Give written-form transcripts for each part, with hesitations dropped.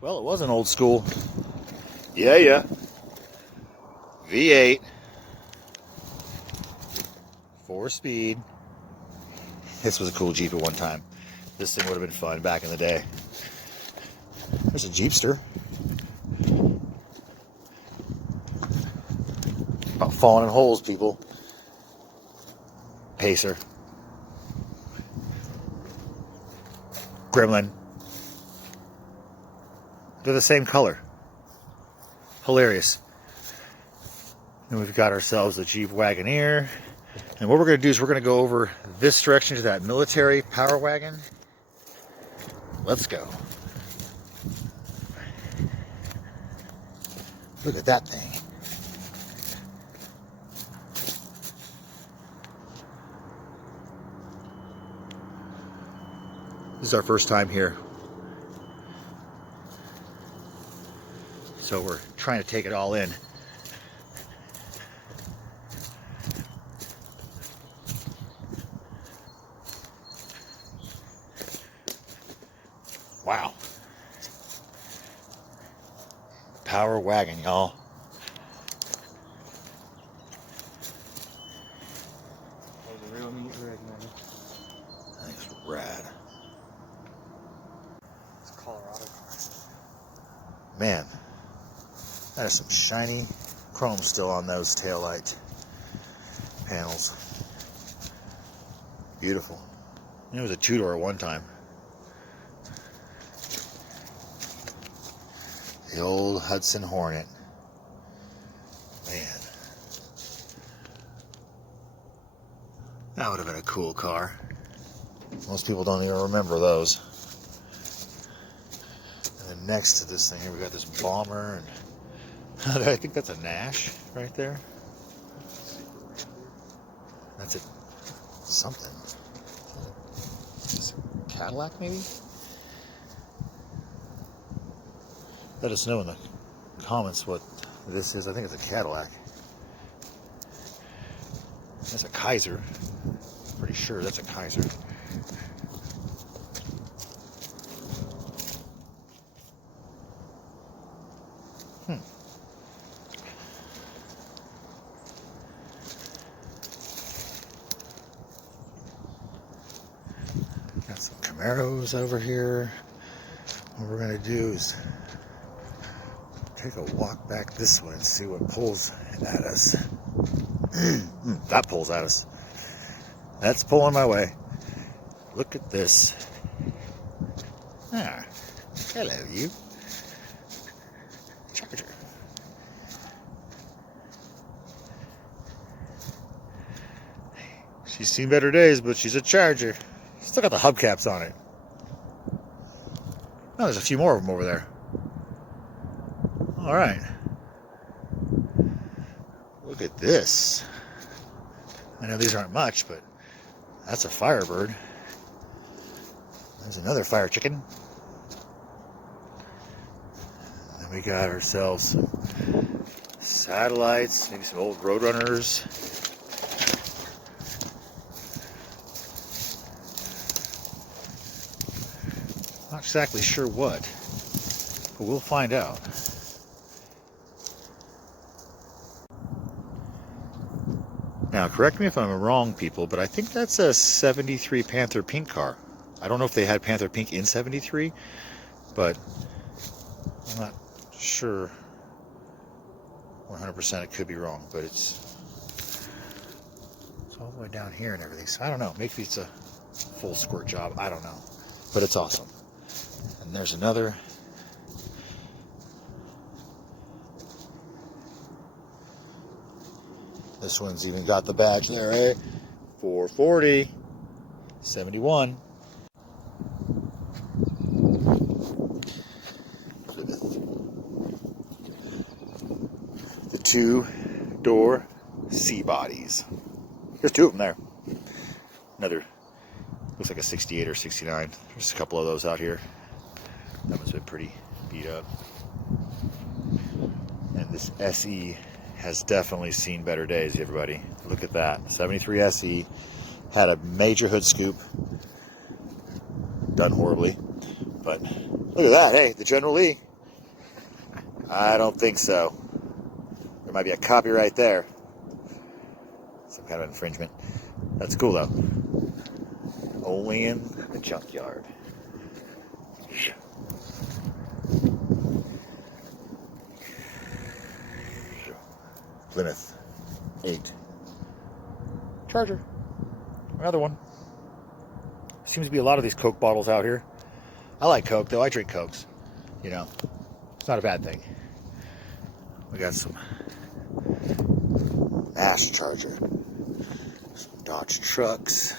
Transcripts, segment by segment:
Well, it was an old school. Yeah. V8. 4-speed. This was a cool Jeep at one time. This thing would have been fun back in the day. There's a Jeepster. About falling in holes, people. Pacer. Gremlin. They're the same color. Hilarious. And we've got ourselves a Jeep Wagoneer. And what we're going to do is we're going to go over this direction to that military power wagon. Let's go. Look at that thing. This is our first time here. So we're trying to take it all in. Wow. Power wagon, y'all. Oh, the real meat rig, man. I think it's rad. It's a Colorado car. Man, that is some shiny chrome still on those taillight panels. Beautiful. It was a two-door at one time. The old Hudson Hornet. Man. That would have been a cool car. Most people don't even remember those. And then next to this thing here, we got this Bomber. And I think that's a Nash right there. That's a something. Is it a Cadillac, maybe? Let us know in the comments what this is. I think it's a Cadillac. That's a Kaiser. Pretty sure that's a Kaiser. Got some Camaros over here. What we're going to do is take a walk back this way and see what pulls at us. That pulls at us. That's pulling my way. Look at this. Ah, hello you. Charger. She's seen better days, but she's a Charger. Still got the hubcaps on it. Oh, there's a few more of them over there. All right. Look at this. I know these aren't much, but that's a Firebird. There's another Fire Chicken. And then we got ourselves some Satellites, maybe some old Roadrunners. Not exactly sure what, but we'll find out. Now, correct me if I'm wrong, people, but I think that's a 73 Panther Pink car. I don't know if they had Panther Pink in 73, but I'm not sure 100%. It could be wrong, but it's all the way down here and everything. So I don't know. Maybe it's a full squirt job. I don't know, but it's awesome. And there's another. This one's even got the badge there, eh? 440, 71. The two-door C-bodies. There's two of them there. Another, looks like a 68 or 69. There's a couple of those out here. That one's been pretty beat up. And this SE has definitely seen better days, everybody. Look at that. 73 SE had a major hood scoop. Done horribly. But look at that. Hey, the General Lee. I don't think so. There might be a copyright there. Some kind of infringement. That's cool though. Only in the junkyard. Plymouth 8. Charger. Another one. Seems to be a lot of these Coke bottles out here. I like Coke though. I drink Cokes. You know, it's not a bad thing. We got some Nash Charger. Some Dodge trucks.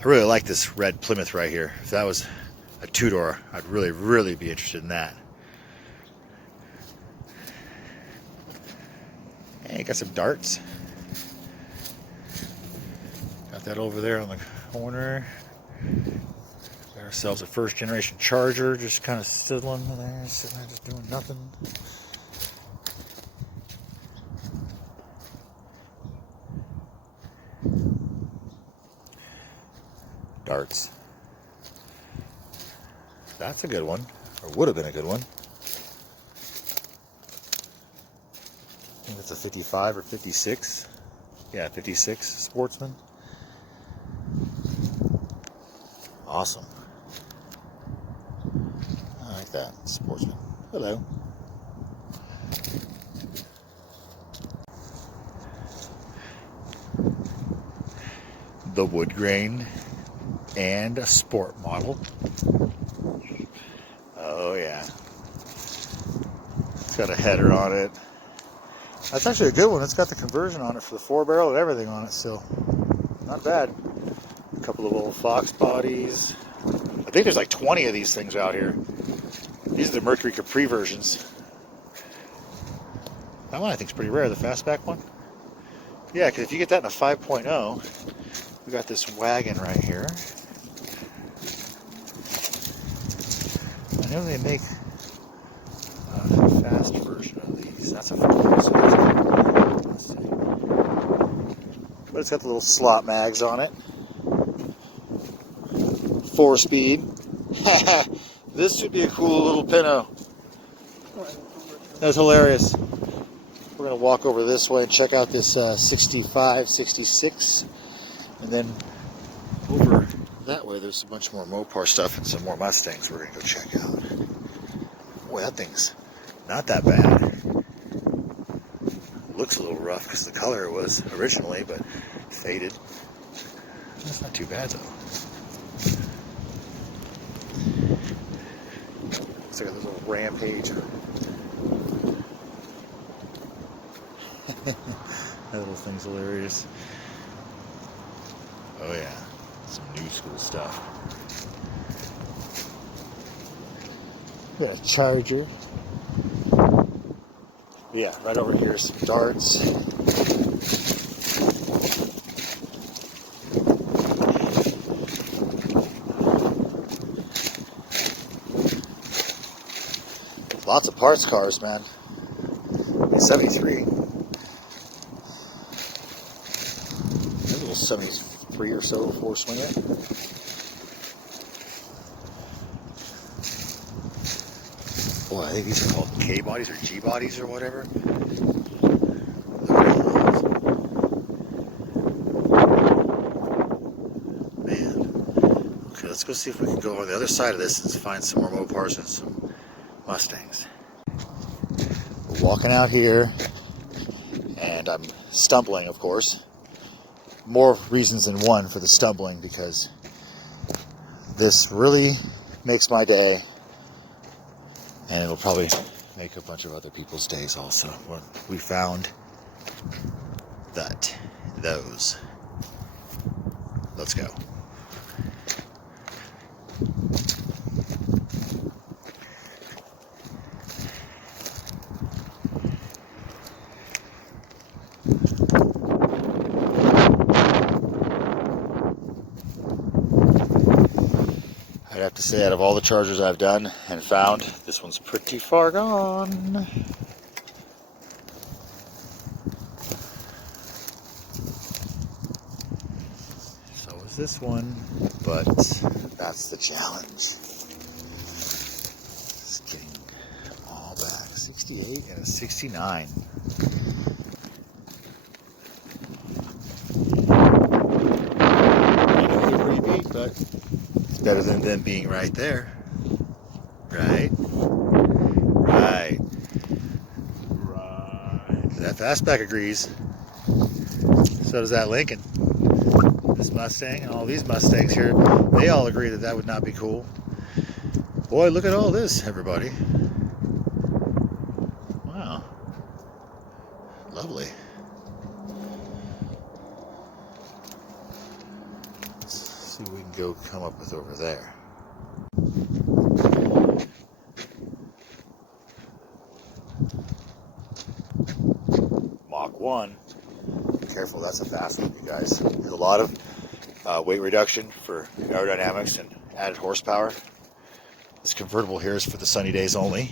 I really like this red Plymouth right here. If that was a two-door, I'd really be interested in that. Hey, got some darts. Got that over there on the corner. Got ourselves a first generation Charger, just kind of sitting there, just doing nothing. Darts. That's a good one, or would have been a good one. I think that's a 55 or 56. Yeah, 56 Sportsman. Awesome. I like that. Sportsman. Hello. The wood grain and a sport model. Oh yeah. It's got a header on it. That's actually a good one. It's got the conversion on it for the 4-barrel and everything on it, so not bad. A couple of old Fox bodies. I think there's like 20 of these things out here. These are the Mercury Capri versions. That one I think is pretty rare, the fastback one. Yeah, because if you get that in a 5.0, we got this wagon right here. I know they make a fast version of these. That's a 4. Let's see. But it's got the little slot mags on it. 4-speed. This would be a cool little Pinto. That's hilarious. We're going to walk over this way and check out this 65, 66. And then over that way, there's a bunch more Mopar stuff and some more Mustangs we're going to go check out. Boy, that thing's not that bad. Looks a little rough because the color it was originally, but faded. That's not too bad though. Looks like a little Rampage. That little thing's hilarious. Oh yeah, some new school stuff. Got a Charger. Yeah, right over here, some darts. Lots of parts cars, man. 73. There's a little 73 or so 4-swinger. Boy, I think these are called K bodies or G bodies or whatever. Man. Okay, let's go see if we can go on the other side of this and find some more Mopars and some Mustangs. We're walking out here, and I'm stumbling, of course. More reasons than one for the stumbling, because this really makes my day, and it'll probably make a bunch of other people's days also. We found those. Let's go. I'd have to say, out of all the Chargers I've done and found, this one's pretty far gone. So is this one, but that's the challenge. It's getting 68 and a 69. I know they're pretty beat, but it's better than them being right there. Right? Right. Right. That fastback agrees. So does that Lincoln. This Mustang and all these Mustangs here, they all agree that that would not be cool. Boy, look at all this, everybody. Wow. Lovely. Let's see what we can go come up with over there. Mach 1. Be careful, that's a fast one, you guys. There's a lot of weight reduction for aerodynamics and added horsepower. This convertible here is for the sunny days only.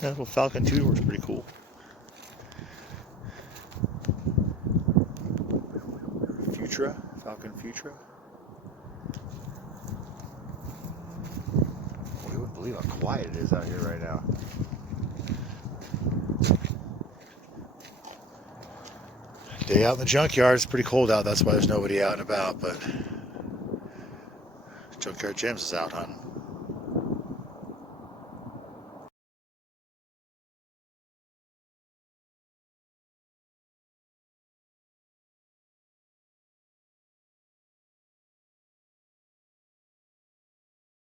That little Falcon 2 works pretty cool. Futura, Falcon Futura. Oh, you wouldn't believe how quiet it is out here right now. Day out in the junkyard. It's pretty cold out. That's why there's nobody out and about. But Junkyard James is out hunting.